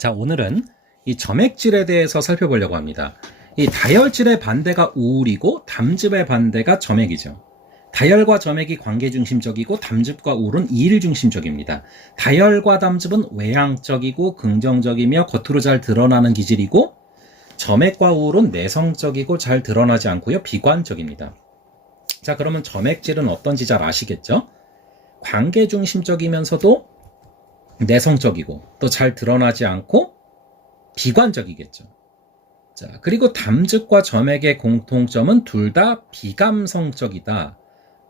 자, 오늘은 이 점액질에 대해서 살펴보려고 합니다. 이 다혈질의 반대가 우울이고 담즙의 반대가 점액이죠. 다혈과 점액이 관계 중심적이고 담즙과 우울은 이일 중심적입니다. 다혈과 담즙은 외향적이고 긍정적이며 겉으로 잘 드러나는 기질이고 점액과 우울은 내성적이고 잘 드러나지 않고요. 비관적입니다. 자, 그러면 점액질은 어떤지 잘 아시겠죠? 관계 중심적이면서도 내성적이고 또 잘 드러나지 않고 비관적이겠죠. 자, 그리고 담즙과 점액의 공통점은 둘 다 비감성적이다.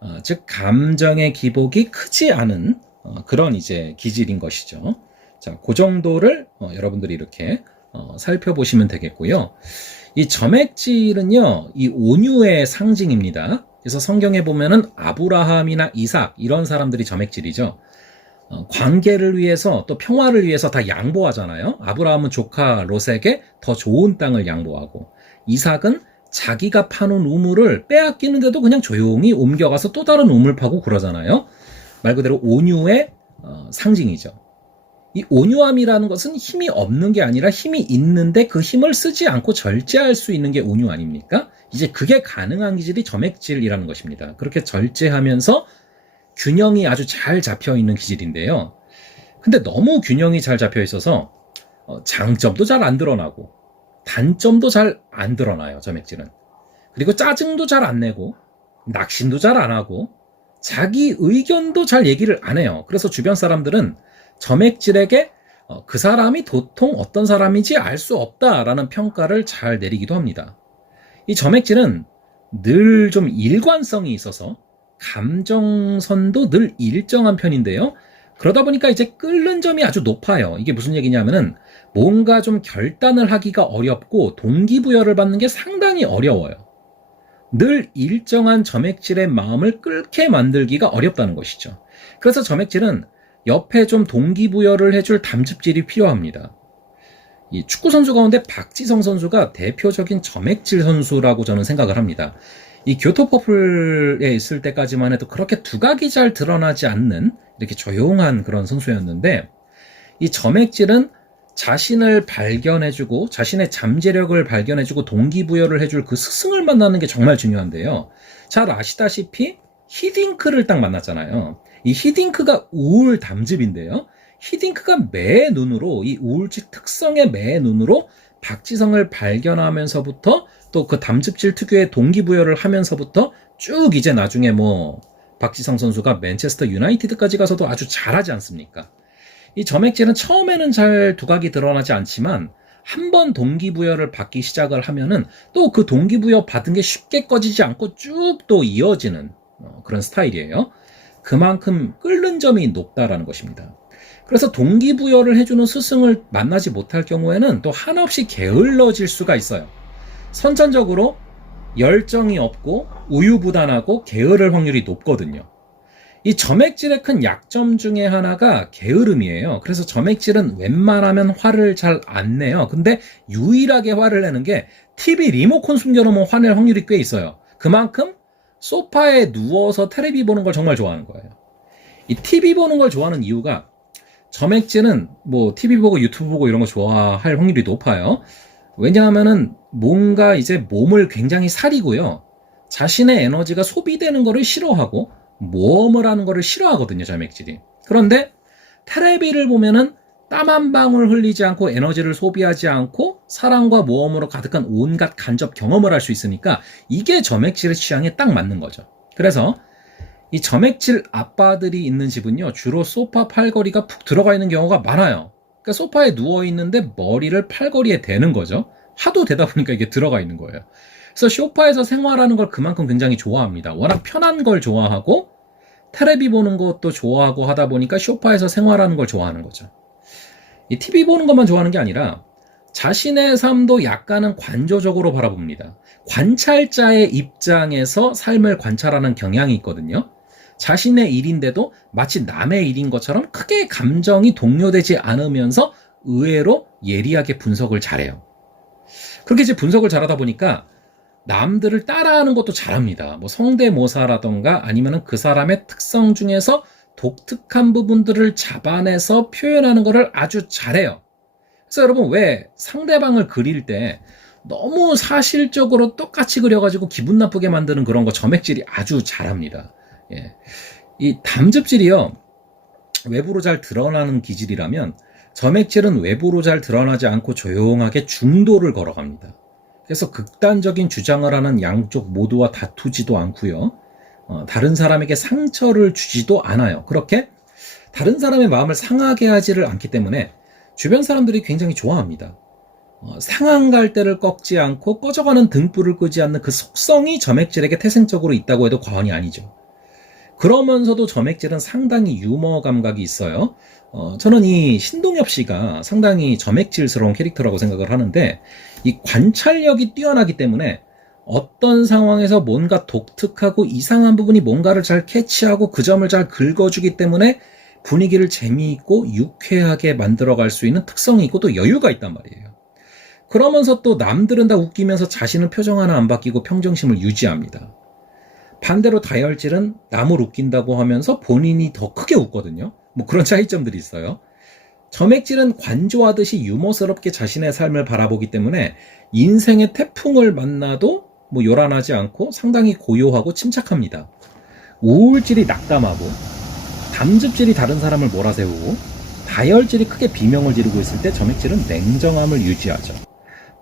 어, 즉 감정의 기복이 크지 않은 어, 그런 이제 기질인 것이죠. 자, 그 정도를 어, 여러분들이 이렇게 어, 살펴보시면 되겠고요. 이 점액질은요, 이 온유의 상징입니다. 그래서 성경에 보면은 아브라함이나 이삭 이런 사람들이 점액질이죠. 어, 관계를 위해서 또 평화를 위해서 다 양보하잖아요. 아브라함은 조카 롯에게 더 좋은 땅을 양보하고 이삭은 자기가 파놓은 우물을 빼앗기는데도 그냥 조용히 옮겨가서 또 다른 우물 파고 그러잖아요. 말 그대로 온유의 어, 상징이죠. 이 온유함이라는 것은 힘이 없는 게 아니라 힘이 있는데 그 힘을 쓰지 않고 절제할 수 있는 게 온유 아닙니까? 이제 그게 가능한 기질이 점액질이라는 것입니다. 그렇게 절제하면서 균형이 아주 잘 잡혀 있는 기질인데요. 근데 너무 균형이 잘 잡혀 있어서 어, 장점도 잘 안 드러나고 단점도 잘 안 드러나요, 점액질은. 그리고 짜증도 잘 안 내고 낙심도 잘 안 하고 자기 의견도 잘 얘기를 안 해요. 그래서 주변 사람들은 점액질에게 어, 그 사람이 도통 어떤 사람인지 알 수 없다라는 평가를 잘 내리기도 합니다. 이 점액질은 늘 좀 일관성이 있어서 감정선도 늘 일정한 편인데요. 그러다 보니까 이제 끓는 점이 아주 높아요. 이게 무슨 얘기냐면은 뭔가 좀 결단을 하기가 어렵고 동기부여를 받는 게 상당히 어려워요. 늘 일정한 점액질의 마음을 끓게 만들기가 어렵다는 것이죠. 그래서 점액질은 옆에 좀 동기부여를 해줄 담즙질이 필요합니다. 이 축구 선수 가운데 박지성 선수가 대표적인 점액질 선수라고 저는 생각을 합니다. 이 교토 퍼플에 있을 때까지만 해도 그렇게 두각이 잘 드러나지 않는 이렇게 조용한 그런 선수였는데 이 점액질은 자신을 발견해주고 자신의 잠재력을 발견해주고 동기부여를 해줄 그 스승을 만나는 게 정말 중요한데요. 잘 아시다시피 히딩크를 딱 만났잖아요. 이 히딩크가 우울 담즙인데요. 히딩크가 매 눈으로 이 우울질 특성의 매 눈으로 박지성을 발견하면서부터 또 그 담즙질 특유의 동기부여를 하면서부터 쭉 이제 나중에 뭐 박지성 선수가 맨체스터 유나이티드까지 가서도 아주 잘하지 않습니까? 이 점액질은 처음에는 잘 두각이 드러나지 않지만 한 번 동기부여를 받기 시작을 하면은 또 그 동기부여 받은 게 쉽게 꺼지지 않고 쭉 또 이어지는 어, 그런 스타일이에요. 그만큼 끓는 점이 높다라는 것입니다. 그래서 동기부여를 해주는 스승을 만나지 못할 경우에는 또 한없이 게을러질 수가 있어요. 선천적으로 열정이 없고 우유부단하고 게으를 확률이 높거든요. 이 점액질의 큰 약점 중에 하나가 게으름이에요. 그래서 점액질은 웬만하면 화를 잘 안 내요. 근데 유일하게 화를 내는 게 TV 리모컨 숨겨놓으면 화낼 확률이 꽤 있어요. 그만큼 소파에 누워서 테레비 보는 걸 정말 좋아하는 거예요. 이 TV 보는 걸 좋아하는 이유가 점액질은 뭐 TV 보고 유튜브 보고 이런 거 좋아할 확률이 높아요. 왜냐하면은 뭔가 이제 몸을 굉장히 사리고요. 자신의 에너지가 소비되는 거를 싫어하고 모험을 하는 거를 싫어하거든요, 점액질이. 그런데 테레비를 보면은 땀 한 방울 흘리지 않고 에너지를 소비하지 않고 사랑과 모험으로 가득한 온갖 간접 경험을 할 수 있으니까 이게 점액질의 취향에 딱 맞는 거죠. 그래서 이 점액질 아빠들이 있는 집은요, 주로 소파 팔걸이가 푹 들어가 있는 경우가 많아요. 그러니까 소파에 누워 있는데 머리를 팔걸이에 대는 거죠. 하도 되다 보니까 이게 들어가 있는 거예요. 그래서 소파에서 생활하는 걸 그만큼 굉장히 좋아합니다. 워낙 편한 걸 좋아하고 테레비 보는 것도 좋아하고 하다 보니까 소파에서 생활하는 걸 좋아하는 거죠. 이 TV 보는 것만 좋아하는 게 아니라 자신의 삶도 약간은 관조적으로 바라봅니다. 관찰자의 입장에서 삶을 관찰하는 경향이 있거든요. 자신의 일인데도 마치 남의 일인 것처럼 크게 감정이 동요되지 않으면서 의외로 예리하게 분석을 잘해요. 그렇게 이제 분석을 잘하다 보니까 남들을 따라하는 것도 잘합니다. 뭐 성대모사라던가 아니면은 그 사람의 특성 중에서 독특한 부분들을 잡아내서 표현하는 것을 아주 잘해요. 그래서 여러분 왜 상대방을 그릴 때 너무 사실적으로 똑같이 그려가지고 기분 나쁘게 만드는 그런 거 점액질이 아주 잘합니다. 예. 이 담즙질이요. 외부로 잘 드러나는 기질이라면 점액질은 외부로 잘 드러나지 않고 조용하게 중도를 걸어갑니다. 그래서 극단적인 주장을 하는 양쪽 모두와 다투지도 않고요. 어, 다른 사람에게 상처를 주지도 않아요. 그렇게 다른 사람의 마음을 상하게 하지를 않기 때문에 주변 사람들이 굉장히 좋아합니다. 어, 상한 갈대를 꺾지 않고 꺼져가는 등불을 끄지 않는 그 속성이 점액질에게 태생적으로 있다고 해도 과언이 아니죠. 그러면서도 점액질은 상당히 유머 감각이 있어요. 어, 저는 이 신동엽 씨가 상당히 점액질스러운 캐릭터라고 생각을 하는데 이 관찰력이 뛰어나기 때문에 어떤 상황에서 뭔가 독특하고 이상한 부분이 뭔가를 잘 캐치하고 그 점을 잘 긁어주기 때문에 분위기를 재미있고 유쾌하게 만들어갈 수 있는 특성이 있고 또 여유가 있단 말이에요. 그러면서 또 남들은 다 웃기면서 자신은 표정 하나 안 바뀌고 평정심을 유지합니다. 반대로 다혈질은 남을 웃긴다고 하면서 본인이 더 크게 웃거든요. 뭐 그런 차이점들이 있어요. 점액질은 관조하듯이 유머스럽게 자신의 삶을 바라보기 때문에 인생의 태풍을 만나도 뭐 요란하지 않고 상당히 고요하고 침착합니다. 우울질이 낙담하고 담즙질이 다른 사람을 몰아세우고 다혈질이 크게 비명을 지르고 있을 때 점액질은 냉정함을 유지하죠.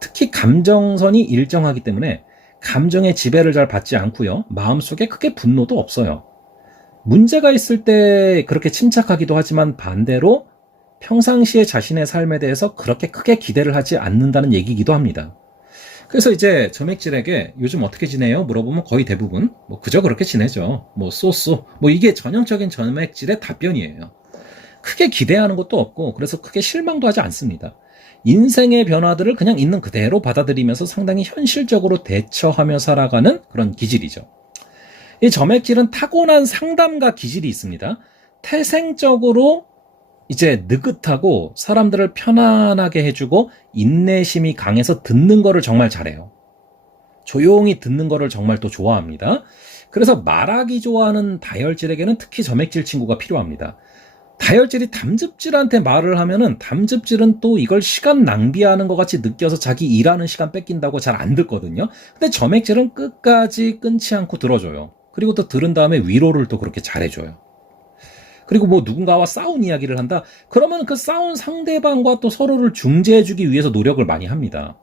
특히 감정선이 일정하기 때문에 감정의 지배를 잘 받지 않고요. 마음속에 크게 분노도 없어요. 문제가 있을 때 그렇게 침착하기도 하지만 반대로 평상시에 자신의 삶에 대해서 그렇게 크게 기대를 하지 않는다는 얘기이기도 합니다. 그래서 이제 점액질에게 요즘 어떻게 지내요? 물어보면 거의 대부분 뭐 그저 그렇게 지내죠. 뭐 쏘쏘 뭐 이게 전형적인 점액질의 답변이에요. 크게 기대하는 것도 없고 그래서 크게 실망도 하지 않습니다. 인생의 변화들을 그냥 있는 그대로 받아들이면서 상당히 현실적으로 대처하며 살아가는 그런 기질이죠. 이 점액질은 타고난 상담가 기질이 있습니다. 태생적으로 이제 느긋하고 사람들을 편안하게 해주고 인내심이 강해서 듣는 거를 정말 잘해요. 조용히 듣는 거를 정말 또 좋아합니다. 그래서 말하기 좋아하는 다혈질에게는 특히 점액질 친구가 필요합니다. 다혈질이 담즙질한테 말을 하면은 담즙질은 또 이걸 시간 낭비하는 것 같이 느껴서 자기 일하는 시간 뺏긴다고 잘 안 듣거든요. 근데 점액질은 끝까지 끊지 않고 들어줘요. 그리고 또 들은 다음에 위로를 또 그렇게 잘해줘요. 그리고 뭐 누군가와 싸운 이야기를 한다? 그러면 그 싸운 상대방과 또 서로를 중재해주기 위해서 노력을 많이 합니다.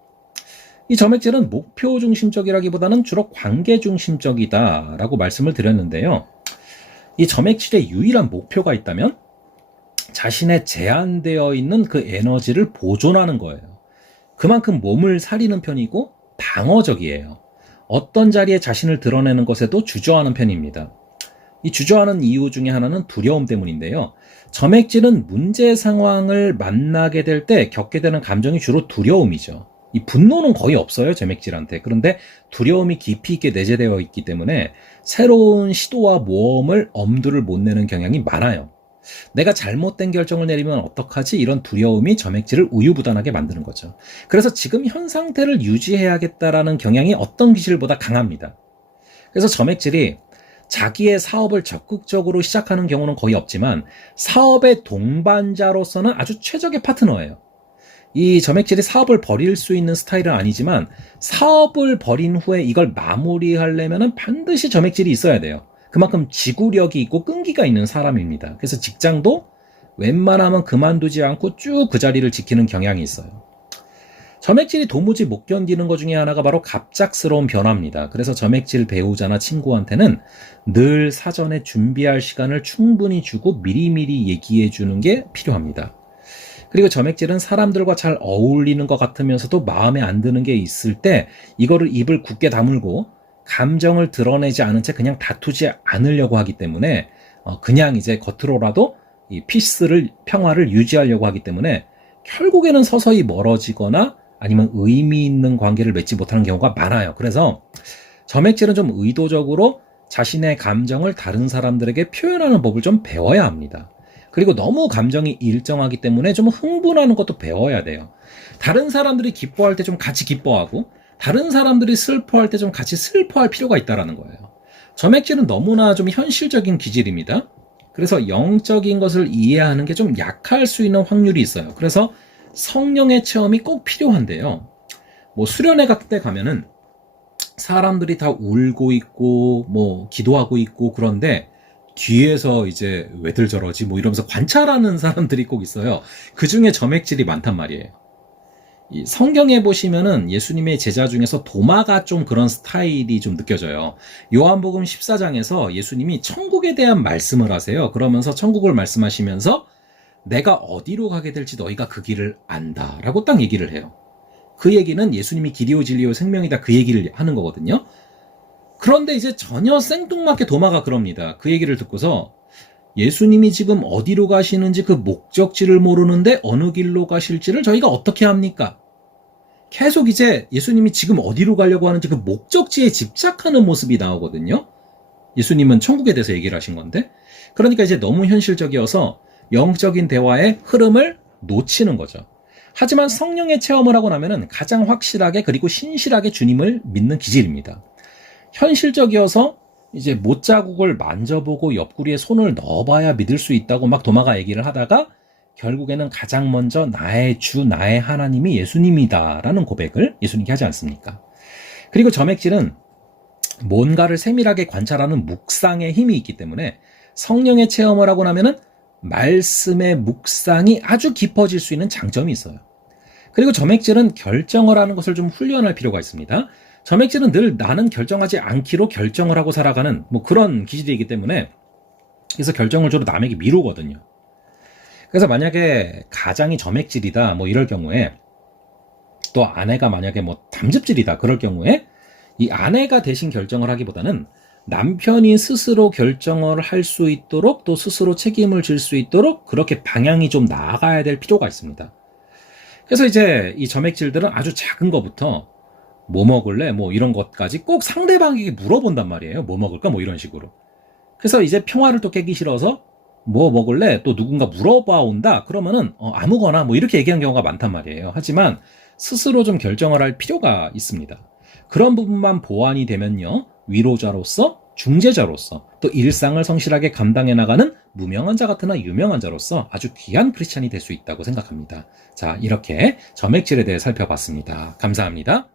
이 점액질은 목표 중심적이라기보다는 주로 관계 중심적이다라고 말씀을 드렸는데요. 이 점액질의 유일한 목표가 있다면 자신의 제한되어 있는 그 에너지를 보존하는 거예요. 그만큼 몸을 사리는 편이고 방어적이에요. 어떤 자리에 자신을 드러내는 것에도 주저하는 편입니다. 이 주저하는 이유 중에 하나는 두려움 때문인데요. 점액질은 문제 상황을 만나게 될 때 겪게 되는 감정이 주로 두려움이죠. 이 분노는 거의 없어요, 점액질한테. 그런데 두려움이 깊이 있게 내재되어 있기 때문에 새로운 시도와 모험을 엄두를 못 내는 경향이 많아요. 내가 잘못된 결정을 내리면 어떡하지? 이런 두려움이 점액질을 우유부단하게 만드는 거죠. 그래서 지금 현 상태를 유지해야겠다라는 경향이 어떤 기질보다 강합니다. 그래서 점액질이 자기의 사업을 적극적으로 시작하는 경우는 거의 없지만 사업의 동반자로서는 아주 최적의 파트너예요. 이 점액질이 사업을 벌일 수 있는 스타일은 아니지만 사업을 벌인 후에 이걸 마무리하려면 반드시 점액질이 있어야 돼요. 그만큼 지구력이 있고 끈기가 있는 사람입니다. 그래서 직장도 웬만하면 그만두지 않고 쭉 그 자리를 지키는 경향이 있어요. 점액질이 도무지 못 견디는 것 중에 하나가 바로 갑작스러운 변화입니다. 그래서 점액질 배우자나 친구한테는 늘 사전에 준비할 시간을 충분히 주고 미리미리 얘기해 주는 게 필요합니다. 그리고 점액질은 사람들과 잘 어울리는 것 같으면서도 마음에 안 드는 게 있을 때 이거를 입을 굳게 다물고 감정을 드러내지 않은 채 그냥 다투지 않으려고 하기 때문에 어, 그냥 이제 겉으로라도 이 피스를 평화를 유지하려고 하기 때문에 결국에는 서서히 멀어지거나 아니면 의미 있는 관계를 맺지 못하는 경우가 많아요. 그래서 점액질은 좀 의도적으로 자신의 감정을 다른 사람들에게 표현하는 법을 좀 배워야 합니다. 그리고 너무 감정이 일정하기 때문에 좀 흥분하는 것도 배워야 돼요. 다른 사람들이 기뻐할 때 좀 같이 기뻐하고 다른 사람들이 슬퍼할 때 좀 같이 슬퍼할 필요가 있다라는 거예요. 점액질은 너무나 좀 현실적인 기질입니다. 그래서 영적인 것을 이해하는 게 좀 약할 수 있는 확률이 있어요. 그래서 성령의 체험이 꼭 필요한데요. 뭐 수련회 같은 데 가면은 사람들이 다 울고 있고 뭐 기도하고 있고 그런데 뒤에서 이제 왜들 저러지 뭐 이러면서 관찰하는 사람들이 꼭 있어요. 그 중에 점액질이 많단 말이에요. 이 성경에 보시면은 예수님의 제자 중에서 도마가 좀 그런 스타일이 좀 느껴져요. 요한복음 14장에서 예수님이 천국에 대한 말씀을 하세요. 그러면서 천국을 말씀하시면서 내가 어디로 가게 될지 너희가 그 길을 안다. 라고 딱 얘기를 해요. 그 얘기는 예수님이 길이오 진리오 생명이다. 그 얘기를 하는 거거든요. 그런데 이제 전혀 생뚱맞게 도마가 그럽니다. 그 얘기를 듣고서 예수님이 지금 어디로 가시는지 그 목적지를 모르는데 어느 길로 가실지를 저희가 어떻게 합니까? 계속 이제 예수님이 지금 어디로 가려고 하는지 그 목적지에 집착하는 모습이 나오거든요. 예수님은 천국에 대해서 얘기를 하신 건데. 그러니까 이제 너무 현실적이어서 영적인 대화의 흐름을 놓치는 거죠. 하지만 성령의 체험을 하고 나면은 가장 확실하게 그리고 신실하게 주님을 믿는 기질입니다. 현실적이어서 이제 못자국을 만져보고 옆구리에 손을 넣어봐야 믿을 수 있다고 막 도마가 얘기를 하다가 결국에는 가장 먼저 나의 주, 나의 하나님이 예수님이다라는 고백을 예수님께 하지 않습니까? 그리고 점액질은 뭔가를 세밀하게 관찰하는 묵상의 힘이 있기 때문에 성령의 체험을 하고 나면은 말씀의 묵상이 아주 깊어질 수 있는 장점이 있어요. 그리고 점액질은 결정을 하는 것을 좀 훈련할 필요가 있습니다. 점액질은 늘 나는 결정하지 않기로 결정을 하고 살아가는 뭐 그런 기질이기 때문에 그래서 결정을 주로 남에게 미루거든요. 그래서 만약에 가장이 점액질이다 뭐 이럴 경우에 또 아내가 만약에 뭐 담즙질이다 그럴 경우에 이 아내가 대신 결정을 하기보다는 남편이 스스로 결정을 할 수 있도록 또 스스로 책임을 질 수 있도록 그렇게 방향이 좀 나아가야 될 필요가 있습니다. 그래서 이제 이 점액질들은 아주 작은 것부터 뭐 먹을래? 뭐 이런 것까지 꼭 상대방에게 물어본단 말이에요. 뭐 먹을까? 뭐 이런 식으로. 그래서 이제 평화를 또 깨기 싫어서 뭐 먹을래? 또 누군가 물어봐 온다? 그러면은 어, 아무거나 뭐 이렇게 얘기한 경우가 많단 말이에요. 하지만 스스로 좀 결정을 할 필요가 있습니다. 그런 부분만 보완이 되면요. 위로자로서 중재자로서 또 일상을 성실하게 감당해 나가는 무명한 자 같으나 유명한 자로서 아주 귀한 크리스찬이 될 수 있다고 생각합니다. 자, 이렇게 점액질에 대해 살펴봤습니다. 감사합니다.